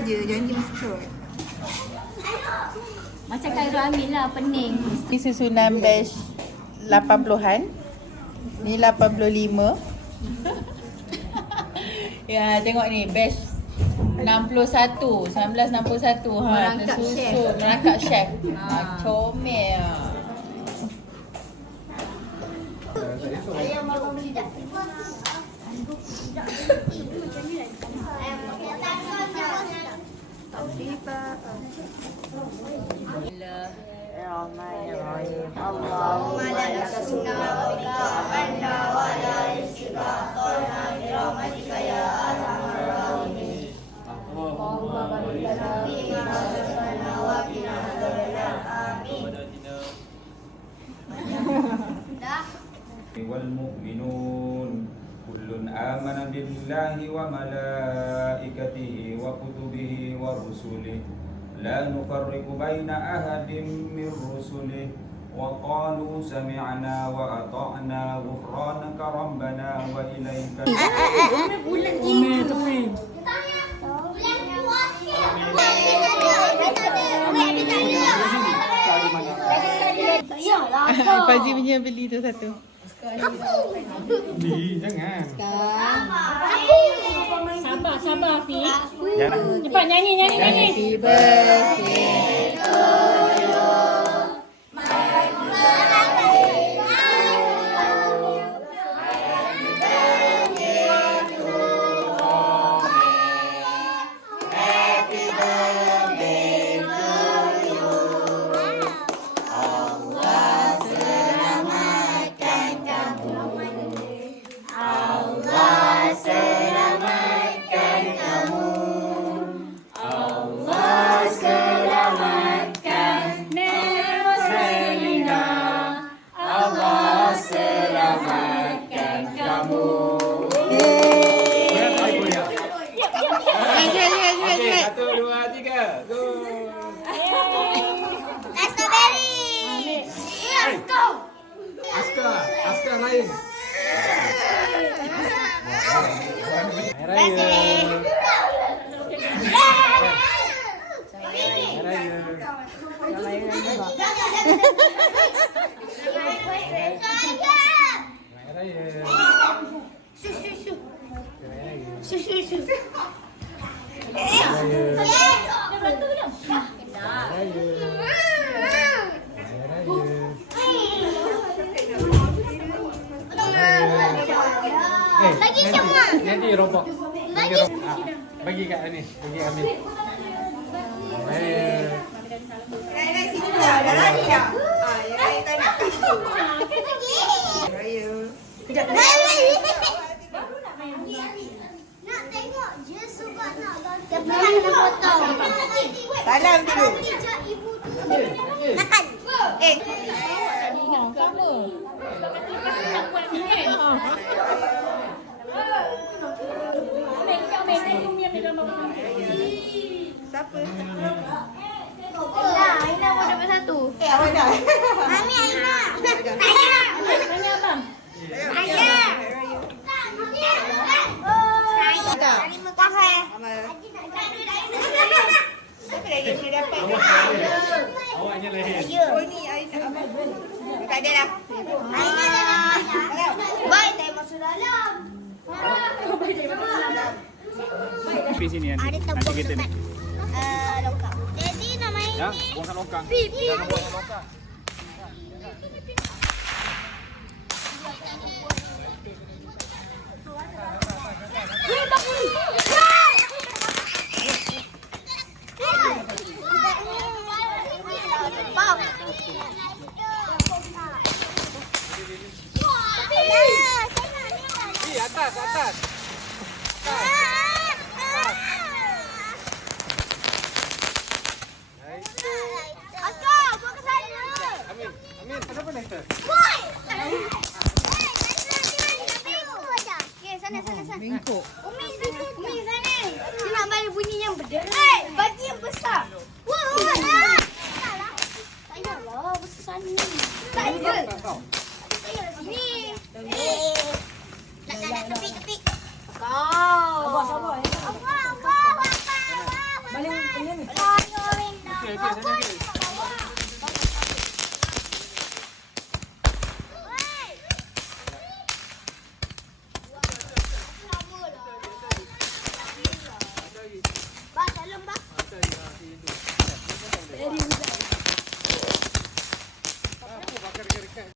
Janji masuk. Macam Khairul Amin lah, pening. Ni susunan batch 80-an. Ni 85. Ya, tengok ni batch 1961. Merangkap tersusun. chef. Merangkap chef. Comel. Allahumma la nasuna wa bika amanna wa la rizqika atarna bi rahmatika ya arhamar rahimin. Allahumma barik lana fi ma razaqtana wa qina adzabannar. Amin. والمؤمنون كل آمن بالله وملائكته وكتبه ورسله لا نفرق بين أحد من رسله وقالوا سمعنا وأطعنا غفرانك ربنا وإليك Fazi punya beli tu satu. jangan. Sabar Fi. Cepat nyanyi. Happy birthday. Satu, dua, tiga. Go. Askar lain. Lagi semua. Nanti robok. Bagi kat ni. Bagi Amin. Nak tengok je sebab nak potong. Salam dulu. Makan. Tadi ingat ke apa? Sebab kata nak buat ni kan? Siapa? Aina mau dapat satu. Awak dah. Mami Aina. Tanya abang. Ayah. Terima kasih. Siapa lagi boleh dapat? Awaknya lain. Oh ni Aina. Tak ada dah. Aina dah. Baik, saya masuk dalam. Di sini Ada nanti tembok kita ni. longkang. Jadi nama Ya, ini buangkan longkang. Pipi. Jangan buangkan longkang. Atas. Askar, buat ke saya. Amin. Kenapa naik tu? Boy. Okay, sana. Bengkok. Umi, sana. okey, sana okey. Ba, dalam ba? Atas,